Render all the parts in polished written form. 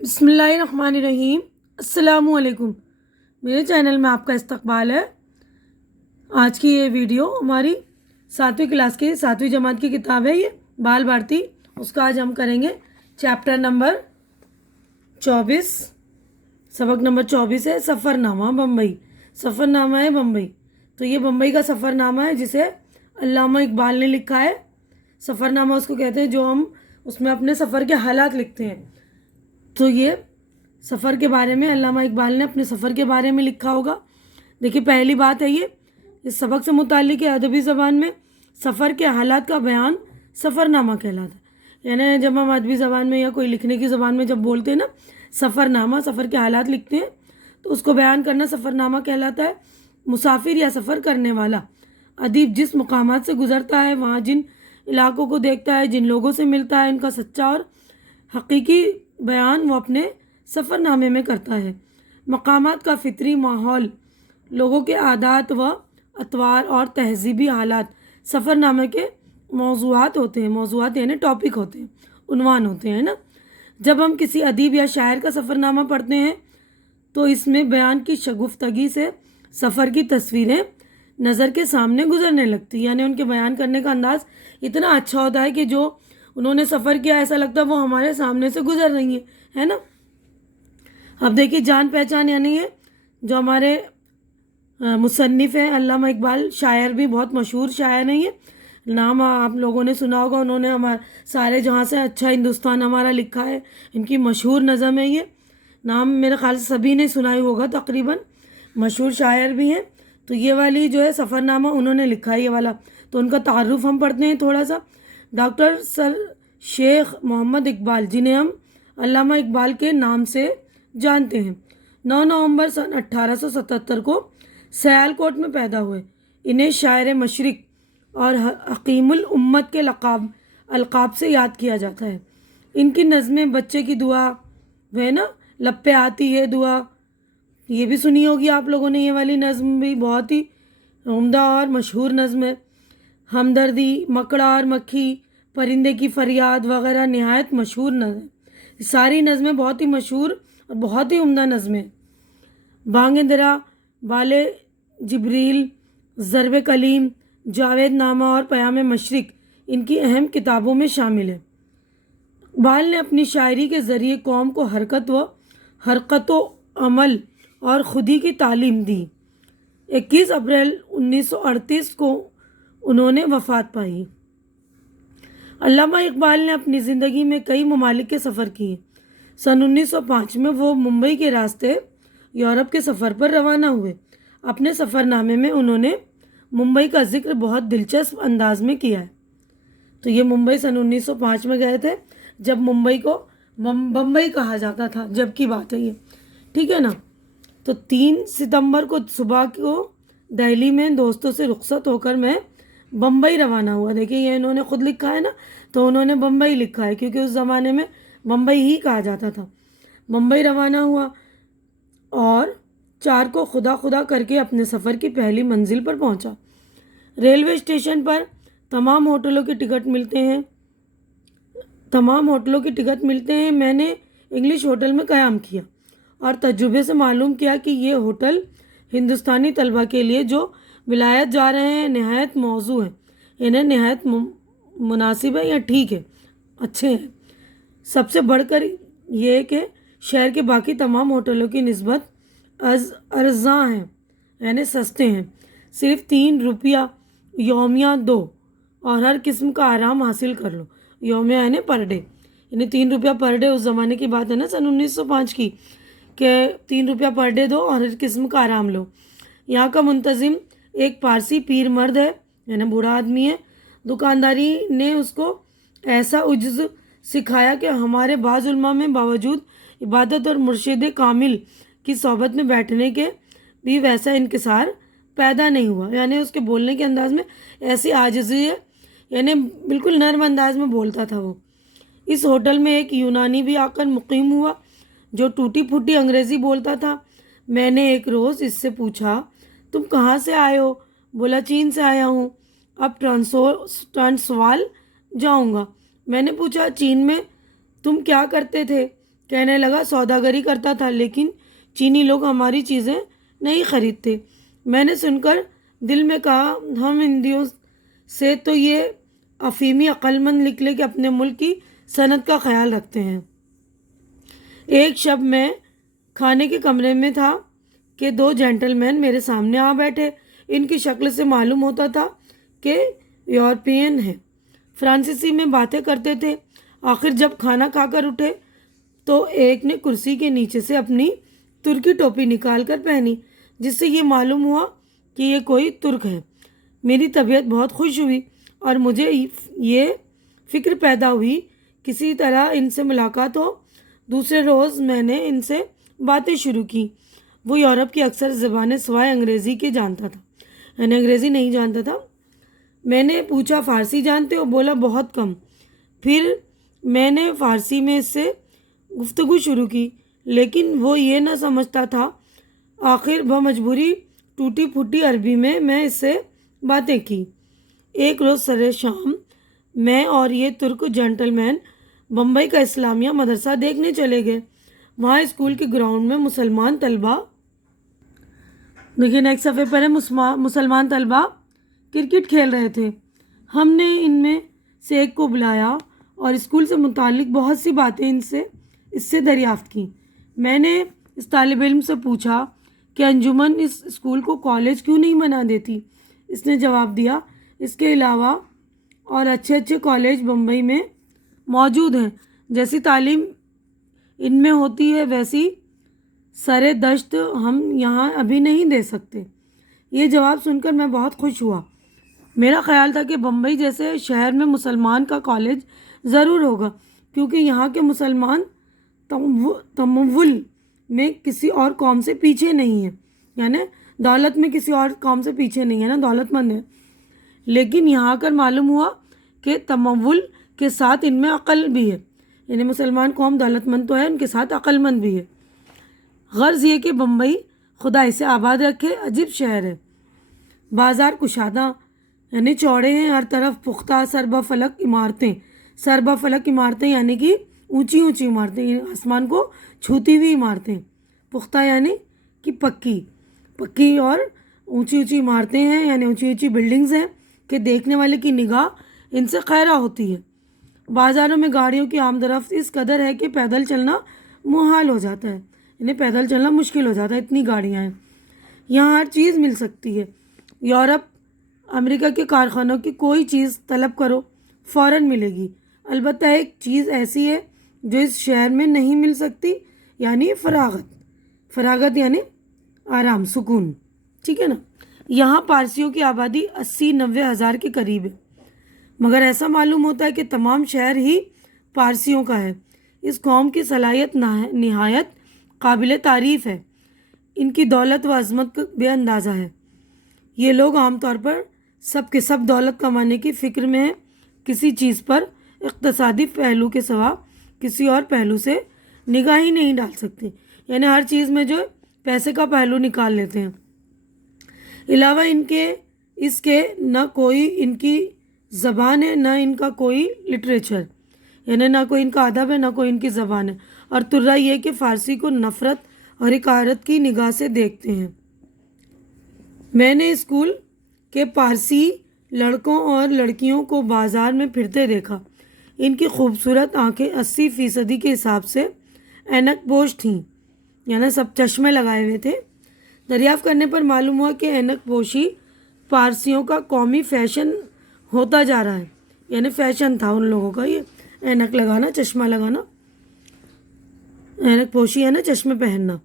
بسم اللہ الرحمن الرحیم۔ السلام علیکم، میرے چینل میں آپ کا استقبال ہے۔ آج کی یہ ویڈیو ہماری 7ویں کلاس کی 7ویں جماعت کی کتاب ہے، یہ بال بھارتی۔ اس کا آج ہم کریں گے چیپٹر نمبر 24، سبق نمبر 24 ہے سفر نامہ بمبئی۔ سفر نامہ ہے بمبئی، تو یہ بمبئی کا سفر نامہ ہے جسے علامہ اقبال نے لکھا ہے۔ سفر نامہ اس کو کہتے ہیں جو ہم اس میں اپنے سفر کے حالات لکھتے ہیں۔ تو یہ سفر کے بارے میں علامہ اقبال نے اپنے سفر کے بارے میں لکھا ہوگا۔ دیکھیے پہلی بات ہے، یہ اس سبق سے متعلق ہے ادبی زبان میں سفر کے حالات کا بیان سفر نامہ کہلاتا ہے۔ یعنی جب ہم ادبی زبان میں یا کوئی لکھنے کی زبان میں جب بولتے ہیں نا سفر نامہ، سفر کے حالات لکھتے ہیں، تو اس کو بیان کرنا سفر نامہ کہلاتا ہے۔ مسافر یا سفر کرنے والا ادیب جس مقامات سے گزرتا ہے، وہاں جن علاقوں کو دیکھتا ہے، جن لوگوں سے ملتا ہے، ان کا سچا اور حقیقی بیان وہ اپنے سفر نامے میں کرتا ہے۔ مقامات کا فطری ماحول، لوگوں کے عادات و اطوار اور تہذیبی حالات سفر نامے کے موضوعات ہوتے ہیں۔ موضوعات یعنی ٹاپک ہوتے ہیں، عنوان ہوتے ہیں نا۔ جب ہم کسی ادیب یا شاعر کا سفر نامہ پڑھتے ہیں تو اس میں بیان کی شگفتگی سے سفر کی تصویریں نظر کے سامنے گزرنے لگتی، یعنی ان کے بیان کرنے کا انداز اتنا اچھا ہوتا ہے کہ جو انہوں نے سفر کیا ایسا لگتا ہے وہ ہمارے سامنے سے گزر رہی ہیں، ہے نا۔ اب دیکھیے جان پہچان، یعنی یہ جو ہمارے مصنف ہیں علامہ اقبال، شاعر بھی بہت مشہور شاعر ہیں۔ یہ نام آپ لوگوں نے سنا ہوگا، انہوں نے ہمارے سارے جہاں سے اچھا ہندوستان ہمارا لکھا ہے، ان کی مشہور نظم ہے۔ یہ نام میرے خیال سے سبھی نے سنا ہی ہوگا تقریباً، مشہور شاعر بھی ہیں۔ تو یہ والی جو ہے سفر نامہ انہوں نے لکھا ہے، یہ والا۔ تو ان کا تعارف ہم پڑھتے ہیں تھوڑا سا۔ ڈاکٹر سر شیخ محمد اقبال، جنہیں ہم علامہ اقبال کے نام سے جانتے ہیں، 9 نومبر سن 1877 کو سیال کوٹ میں پیدا ہوئے۔ انہیں شاعر مشرق اور حکیم الامت کے القاب سے یاد کیا جاتا ہے۔ ان کی نظمیں بچے کی دعا، وہ ہے نا لب پہ آتی ہے دعا، یہ بھی سنی ہوگی آپ لوگوں نے۔ یہ والی نظم بھی بہت ہی عمدہ اور مشہور نظم ہے۔ ہمدردی، مکڑا اور مکھی، پرندے کی فریاد وغیرہ نہایت مشہور نظم، ساری نظمیں بہت ہی مشہور اور بہت ہی عمدہ نظمیں۔ بانگ درا، والے جبریل، ضرب کلیم، جاوید نامہ اور پیام مشرق ان کی اہم کتابوں میں شامل ہے۔ اقبال نے اپنی شاعری کے ذریعے قوم کو حرکت و عمل اور خودی کی تعلیم دی۔ 21 اپریل 1938 کو انہوں نے وفات پائی۔ علامہ اقبال نے اپنی زندگی میں کئی ممالک کے سفر کیے۔ سن 1905 میں وہ ممبئی کے راستے یورپ کے سفر پر روانہ ہوئے۔ اپنے سفر نامے میں انہوں نے ممبئی کا ذکر بہت دلچسپ انداز میں کیا ہے۔ تو یہ ممبئی سن 1905 میں گئے تھے، جب ممبئی کو بمبئی کہا جاتا تھا، جب کی بات ہے یہ، ٹھیک ہے نا۔ تو 3 ستمبر کو صبح کو دہلی میں دوستوں سے رخصت ہو کر میں بمبئی روانہ ہوا۔ دیکھیے یہ انہوں نے خود لکھا ہے نا، تو انہوں نے بمبئی لکھا ہے کیونکہ اس زمانے میں بمبئی ہی کہا جاتا تھا۔ بمبئی روانہ ہوا اور 4 کو خدا خدا کر کے اپنے سفر کی پہلی منزل پر پہنچا۔ ریلوے اسٹیشن پر تمام ہوٹلوں کی ٹکٹ ملتے ہیں۔ میں نے انگلش ہوٹل میں قیام کیا اور تجربے سے معلوم کیا کہ یہ ہوٹل ہندوستانی طلبہ کے لیے جو ولایت جا رہے ہیں نہایت موزوں ہے، یعنی نہایت مناسب ہے یا ٹھیک ہے، اچھے ہیں۔ سب سے بڑھ کر یہ کہ شہر کے باقی تمام ہوٹلوں کی نسبت ارزاں ہیں، یعنی سستے ہیں۔ صرف 3 روپیہ یومیہ دو اور ہر قسم کا آرام حاصل کر لو۔ یومیہ یعنی پر ڈے، یعنی 3 روپیہ پر ڈے۔ اس زمانے کی بات ہے نا، سن 1905 کی، کہ 3 روپیہ پر ڈے دو اور ہر قسم کا آرام لو۔ یہاں کا منتظم ایک پارسی پیر مرد ہے، یعنی بوڑھا آدمی ہے۔ دکانداری نے اس کو ایسا عجز سکھایا کہ ہمارے بعض علماء میں باوجود عبادت اور مرشد کامل کی صحبت میں بیٹھنے کے بھی ویسا انکسار پیدا نہیں ہوا، یعنی اس کے بولنے کے انداز میں ایسی عاجزی ہے، یعنی بالکل نرم انداز میں بولتا تھا وہ۔ اس ہوٹل میں ایک یونانی بھی آ کر مقیم ہوا جو ٹوٹی پھوٹی انگریزی بولتا تھا۔ میں نے ایک روز اس سے پوچھا، تم کہاں سے آئے ہو؟ بولا چین سے آیا ہوں، اب ٹرانسوال جاؤں گا۔ میں نے پوچھا چین میں تم کیا کرتے تھے؟ کہنے لگا سوداگری کرتا تھا لیکن چینی لوگ ہماری چیزیں نہیں خریدتے۔ میں نے سن کر دل میں کہا ہم ہندیوں سے تو یہ افیمی عقل مند نکلے کہ اپنے ملک کی صنعت کا خیال رکھتے ہیں۔ ایک شب میں کھانے کے کمرے میں تھا کہ دو جینٹل مین میرے سامنے آ بیٹھے۔ ان کی شکل سے معلوم ہوتا تھا کہ یورپین ہیں۔ فرانسیسی میں باتیں کرتے تھے۔ آخر جب کھانا کھا کر اٹھے تو ایک نے کرسی کے نیچے سے اپنی ترکی ٹوپی نکال کر پہنی، جس سے یہ معلوم ہوا کہ یہ کوئی ترک ہے۔ میری طبیعت بہت خوش ہوئی اور مجھے یہ فکر پیدا ہوئی کسی طرح ان سے ملاقات ہو۔ دوسرے روز میں نے ان سے باتیں شروع کی۔ وہ یورپ کی اکثر زبانیں سوائے انگریزی کے جانتا تھا، یعنی انگریزی نہیں جانتا تھا۔ میں نے پوچھا فارسی جانتے ہو؟ بولا بہت کم۔ پھر میں نے فارسی میں اس سے گفتگو شروع کی لیکن وہ یہ نہ سمجھتا تھا۔ آخر بمجبوری ٹوٹی پھوٹی عربی میں اس سے باتیں کی۔ ایک روز سر شام میں اور یہ ترک جینٹل مین بمبئی کا اسلامیہ مدرسہ دیکھنے چلے گئے۔ وہاں اسکول کے گراؤنڈ میں مسلمان طلبہ، دیکھیے نیکسٹ صفحے پر ہے، مسلمان طلبہ کرکٹ کھیل رہے تھے۔ ہم نے ان میں سے ایک کو بلایا اور اسکول سے متعلق بہت سی باتیں اس سے دریافت کی۔ میں نے اس طالب علم سے پوچھا کہ انجمن اس اسکول کو کالج کیوں نہیں بنا دیتی؟ اس نے جواب دیا اس کے علاوہ اور اچھے اچھے کالج بمبئی میں موجود ہیں، جیسی تعلیم ان میں ہوتی ہے ویسی سر دشت ہم یہاں ابھی نہیں دے سکتے۔ یہ جواب سن کر میں بہت خوش ہوا۔ میرا خیال تھا کہ بمبئی جیسے شہر میں مسلمان کا کالج ضرور ہوگا، کیونکہ یہاں کے مسلمان تمول میں کسی اور قوم سے پیچھے نہیں ہیں، یعنی دولت میں کسی اور قوم سے پیچھے نہیں ہے نا، دولت مند ہے۔ لیکن یہاں کر معلوم ہوا کہ تمول کے ساتھ ان میں عقل بھی ہے، یعنی مسلمان قوم دولت مند تو ہے، ان کے ساتھ عقل مند بھی ہے۔ غرض یہ کہ بمبئی خدا اسے آباد رکھے عجیب شہر ہے۔ بازار کشادہ یعنی چوڑے ہیں، ہر طرف پختہ سربہ فلک عمارتیں یعنی کہ اونچی اونچی عمارتیں، آسمان کو چھوتی ہوئی عمارتیں۔ پختہ یعنی کہ پکی اور اونچی اونچی عمارتیں ہیں، یعنی اونچی اونچی بلڈنگز ہیں کہ دیکھنے والے کی نگاہ ان سے خیرہ ہوتی ہے۔ بازاروں میں گاڑیوں کی آمد و رفت اس قدر ہے کہ پیدل چلنا محال ہو جاتا ہے، یعنی پیدل چلنا مشکل ہو جاتا ہے، اتنی گاڑیاں ہیں۔ یہاں ہر چیز مل سکتی ہے۔ یورپ امریکہ کے کارخانوں کی کوئی چیز طلب کرو فوراً ملے گی، البتہ ایک چیز ایسی ہے جو اس شہر میں نہیں مل سکتی، یعنی فراغت یعنی آرام، سکون، ٹھیک ہے نا۔ یہاں پارسیوں کی آبادی 80-90 ہزار کے قریب ہے، مگر ایسا معلوم ہوتا ہے کہ تمام شہر ہی پارسیوں کا ہے۔ اس قوم کی صلاحیت نہایت قابل تعریف ہے، ان کی دولت و عظمت بے اندازہ ہے۔ یہ لوگ عام طور پر سب کے سب دولت کمانے کی فکر میں ہیں، کسی چیز پر اقتصادی پہلو کے سوا کسی اور پہلو سے نگاہ ہی نہیں ڈال سکتے، یعنی ہر چیز میں جو پیسے کا پہلو نکال لیتے ہیں۔ علاوہ اس کے نہ کوئی ان کی زبان ہے، نہ ان کا کوئی لٹریچر، یعنی نہ کوئی ان کا ادب ہے، نہ کوئی ان کی زبان ہے۔ اور ترا یہ کہ فارسی کو نفرت اور حقارت کی نگاہ سے دیکھتے ہیں۔ میں نے اسکول کے پارسی لڑکوں اور لڑکیوں کو بازار میں پھرتے دیکھا۔ ان کی خوبصورت آنکھیں 80% کے حساب سے اینک پوش تھیں، یعنی سب چشمے لگائے ہوئے تھے۔ دریافت کرنے پر معلوم ہوا کہ اینک پوشی پارسیوں کا قومی فیشن ہوتا جا رہا ہے، یعنی فیشن تھا ان لوگوں کا یہ اینک لگانا، چشمہ لگانا، اینک پوشی ہے نا، چشمے پہننا۔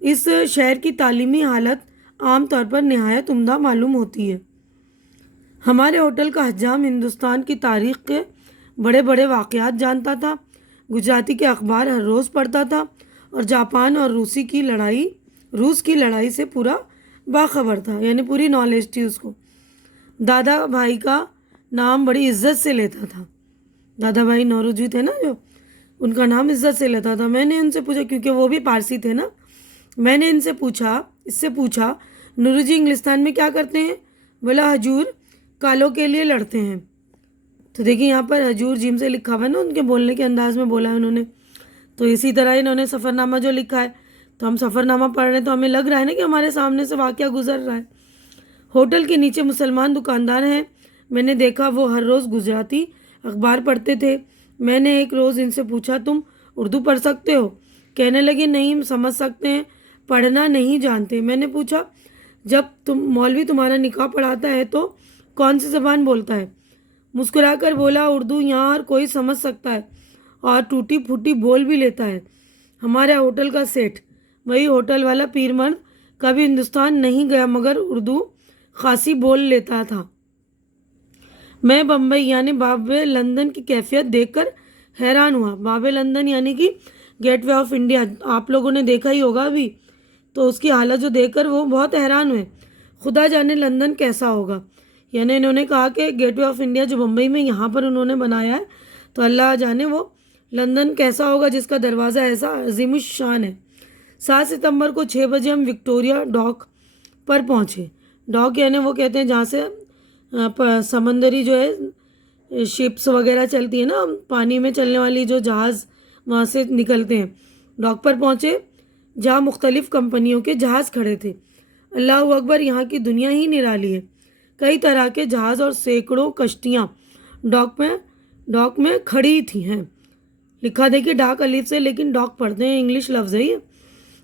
اس شہر کی تعلیمی حالت عام طور پر نہایت عمدہ معلوم ہوتی ہے۔ ہمارے ہوٹل کا حجام ہندوستان کی تاریخ کے بڑے بڑے واقعات جانتا تھا، گجراتی کے اخبار ہر روز پڑھتا تھا اور جاپان اور روس کی لڑائی سے پورا باخبر تھا، یعنی پوری نالج تھی اس کو۔ دادا بھائی کا نام بڑی عزت سے لیتا تھا، دادا بھائی نوروجی تھے نا جو، ان کا نام عزت سے لیتا تھا۔ میں نے ان سے پوچھا، کیونکہ وہ بھی پارسی تھے نا، میں نے اس سے پوچھا نوروجی انگلستان میں کیا کرتے ہیں؟ بولا حجور کالوں کے لیے لڑتے ہیں۔ تو دیکھیں یہاں پر حجور جیم سے لکھا ہوا ہے نا، ان کے بولنے کے انداز میں بولا ہے انہوں نے۔ تو اسی طرح انہوں نے سفر نامہ جو لکھا ہے، تو ہم سفر نامہ پڑھ رہے ہیں تو ہمیں لگ رہا ہے نا کہ ہمارے سامنے سے واقعہ گزر رہا ہے۔ ہوٹل کے نیچے مسلمان دکاندار ہیں، میں نے دیکھا وہ ہر روز گجراتی اخبار پڑھتے تھے۔ میں نے ایک روز ان سے پوچھا تم اردو پڑھ سکتے ہو؟ کہنے لگے نہیں سمجھ سکتے ہیں، پڑھنا نہیں جانتے۔ میں نے پوچھا جب مولوی تمہارا نکاح پڑھاتا ہے تو کون سی زبان بولتا ہے؟ مسکرا کر بولا اردو یہاں ہر کوئی سمجھ سکتا ہے اور ٹوٹی پھوٹی بول بھی لیتا ہے۔ ہمارا ہوٹل کا سیٹ، وہی ہوٹل والا پیر مرد، کبھی ہندوستان نہیں گیا مگر اردو خاصی بول لیتا تھا۔ میں بمبئی یعنی باب لندن کی کیفیت دیکھ کر حیران ہوا۔ باب لندن یعنی کہ گیٹ وے آف انڈیا، آپ لوگوں نے دیکھا ہی ہوگا ابھی، تو اس کی حالت جو دیکھ کر وہ بہت حیران ہوئے۔ خدا جانے لندن کیسا ہوگا، یعنی انہوں نے کہا کہ گیٹ وے آف انڈیا جو بمبئی میں یہاں پر انہوں نے بنایا ہے، تو اللہ جانے وہ لندن کیسا ہوگا جس کا دروازہ ایسا عظیم الشان ہے۔ 7 ستمبر کو 6 بجے ہم وکٹوریا ڈاک پر پہنچے۔ ڈاک یعنی وہ کہتے ہیں جہاں سے سمندری جو ہے شپس وغیرہ چلتی ہیں نا، پانی میں چلنے والی جو جہاز وہاں سے نکلتے ہیں۔ ڈاک پر پہنچے جہاں مختلف کمپنیوں کے جہاز کھڑے تھے۔ اللہ اکبر، یہاں کی دنیا ہی نرالی ہے۔ کئی طرح کے جہاز اور سینکڑوں کشتیاں ڈاک میں کھڑی تھی ہیں۔ لکھا دیکھیے ڈاک الف سے، لیکن ڈاک پڑھتے ہیں انگلش لفظ ہے یہ۔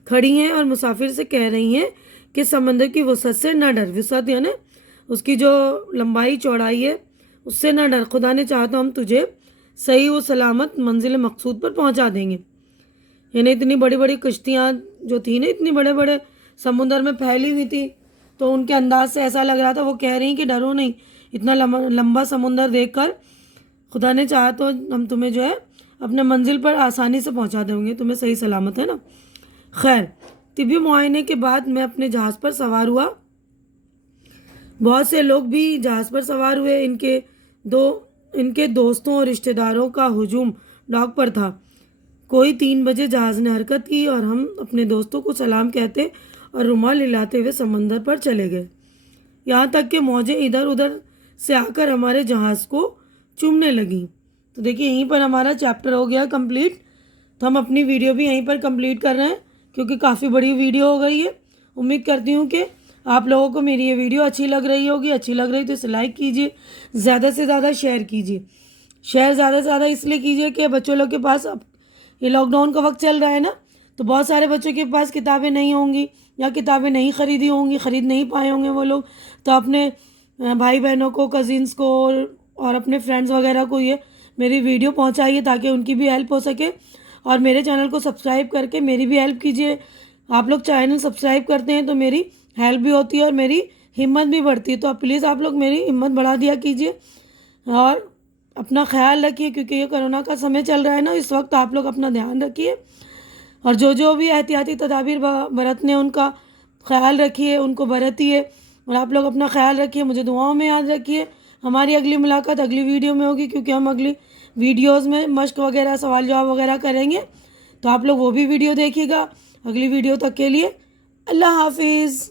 کھڑی ہیں اور مسافر سے کہہ رہی ہیں کہ سمندر کی وسعت سے نہ ڈر۔ وسعت یعنی اس کی جو لمبائی چوڑائی ہے اس سے نہ ڈر، خدا نے چاہا تو ہم تجھے صحیح و سلامت منزل مقصود پر پہنچا دیں گے۔ یعنی اتنی بڑی بڑی کشتیاں جو تھیں نا، اتنی بڑے بڑے سمندر میں پھیلی ہوئی تھی، تو ان کے انداز سے ایسا لگ رہا تھا وہ کہہ رہی ہیں کہ ڈرو نہیں، اتنا لمبا سمندر دیکھ کر خدا نے چاہا تو ہم تمہیں جو ہے اپنے منزل پر آسانی سے پہنچا دیں گے، تمہیں صحیح سلامت ہے نا۔ خیر، طبی معائنے کے بعد میں اپنے جہاز پر سوار ہوا۔ بہت سے لوگ بھی جہاز پر سوار ہوئے۔ ان کے دوستوں اور رشتہ داروں کا ہجوم ڈاک پر تھا۔ کوئی 3 بجے جہاز نے حرکت کی اور ہم اپنے دوستوں کو سلام کہتے اور رومال ہلاتے ہوئے سمندر پر چلے گئے، یہاں تک کہ موجیں ادھر ادھر سے آ کر ہمارے جہاز کو چومنے لگیں۔ تو دیکھیے یہیں پر ہمارا چیپٹر ہو گیا کمپلیٹ۔ تو ہم اپنی ویڈیو بھی یہیں پر کمپلیٹ کر رہے ہیں کیونکہ کافی بڑی ویڈیو ہو گئی ہے۔ امید کرتی ہوں کہ آپ لوگوں کو میری یہ ویڈیو اچھی لگ رہی ہوگی۔ اچھی لگ رہی تو اسے لائک کیجیے، زیادہ سے زیادہ شیئر کیجیے۔ شیئر زیادہ سے زیادہ اس لیے کیجیے کہ بچوں لوگ کے پاس، اب یہ لاک ڈاؤن کا وقت چل رہا ہے نا، تو بہت سارے بچوں کے پاس کتابیں نہیں ہوں گی یا کتابیں نہیں خریدی ہوں گی، خرید نہیں پائے ہوں گے وہ لوگ، تو اپنے بھائی بہنوں کو، کزنس کو اور اپنے فرینڈز وغیرہ کو یہ میری ویڈیو پہنچائیے تاکہ ان کی بھی ہیلپ ہو سکے، اور میرے چینل کو سبسکرائب کر کے میری بھی ہیلپ کیجیے۔ آپ لوگ چینل سبسکرائب کرتے ہیں تو میری ہیلپ بھی ہوتی ہے اور میری ہمت بھی بڑھتی ہے، تو پلیز آپ لوگ میری ہمت بڑھا دیا کیجیے اور اپنا خیال رکھیے کیونکہ یہ کرونا کا سمے چل رہا ہے نا، اس وقت آپ لوگ اپنا دھیان رکھیے اور جو بھی احتیاطی تدابیر برتنے ان کا خیال رکھیے، ان کو برتیے، اور آپ لوگ اپنا خیال رکھیے، مجھے دعاؤں میں یاد رکھیے۔ ہماری اگلی ملاقات اگلی ویڈیو میں ہوگی کیونکہ ہم اگلی ویڈیوز میں مشق وغیرہ، سوال جواب وغیرہ کریں گے، تو آپ لوگ وہ بھی ویڈیو دیکھیے گا۔ اگلی ویڈیو تک کے لیے اللہ حافظ۔